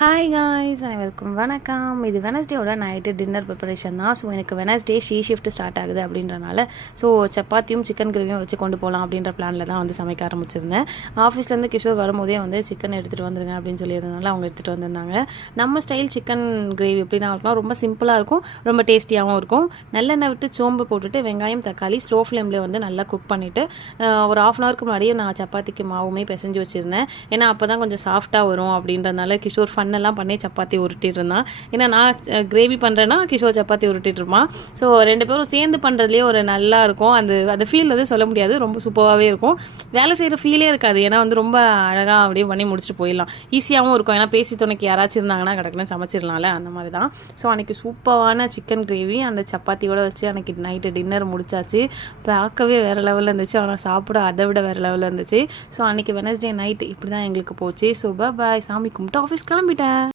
Hi guys அனைவருக்கும் வணக்கம். இது வெனஸ்டேயோட நைட்டு டின்னர் ப்ரிப்பரேஷன் தான். ஸோ எனக்கு வெனஸ்டே ஷிஃப்ட் ஸ்டார்ட் ஆகுது அப்படின்றனால சப்பாத்தியும் சிக்கன் கிரேவியும் வச்சு கொண்டு போகலாம் அப்படின்ற பிளானில் தான் சமைக்க ஆரம்பிச்சிருந்தேன். ஆஃபீஸ்லேருந்து கிஷோர் வரும்போதே சிக்கன் எடுத்துகிட்டு வந்துருங்க அப்படின்னு சொல்லியிருந்தனால அவங்க எடுத்துகிட்டு வந்திருந்தாங்க. நம்ம ஸ்டைல் சிக்கன் கிரேவி எப்படின்னா இருக்கும், ரொம்ப சிம்பிளாக இருக்கும், ரொம்ப டேஸ்டியாகவும் இருக்கும். நல்லெண்ணெய் விட்டு சோம்பு போட்டுட்டு வெங்காயம் தக்காளி ஸ்லோ ஃப்ளேமில் நல்லா குக் பண்ணிவிட்டு ஒரு 1/2 hour முன்னாடியே நான் சப்பாத்திக்கு மாவுமே பிசைஞ்சு வச்சுருந்தேன். ஏன்னா அப்போ தான் கொஞ்சம் சாஃப்டாக வரும் அப்படின்றதுனால கிஷோர் ஃபன்னெல்லாம் பண்ணி சப்பாத்தி உருட்டிட்டு இருந்தான். ஏன்னா நான் கிரேவி பண்ணுறேன்னா கிஷோர் சப்பாத்தி உருட்டிட்டு இருப்பான். ஸோ 2 பேரும் சேர்ந்து பண்ணுறதுலேயே ஒரு நல்லா இருக்கும். அந்த ஃபீல் சொல்ல முடியாது, ரொம்ப சூப்பராகவே இருக்கும். வேலை செய்கிற ஃபீலே இருக்காது. ஏன்னா ரொம்ப அழகாக அப்படியே பண்ணி முடிச்சுட்டு போயிடலாம். ஈஸியாகவும் இருக்கும். ஏன்னா பேசி துணைக்கு யாராச்சும் இருந்தாங்கன்னா கிடக்குன்னு சமைச்சிடலாம்ல, அந்த மாதிரி தான். ஸோ அன்றைக்கி சூப்பரான சிக்கன் கிரேவி அந்த சப்பாத்தியோடு வச்சு அன்றைக்கி நைட்டு டின்னர் முடிச்சாச்சு. பார்க்கவே வேறு லெவலில் இருந்துச்சு, ஆனால் சாப்பிட அதை விட வேறு லெவலில் இருந்துச்சு. ஸோ அன்றைக்கி வெனஸ்டே நைட்டு இப்படி தான் எங்களுக்கு போச்சு. ஸோ பாய், சாமி கும்பிட்டு ஆஃபீஸ் கிளம்பிட்டேன்.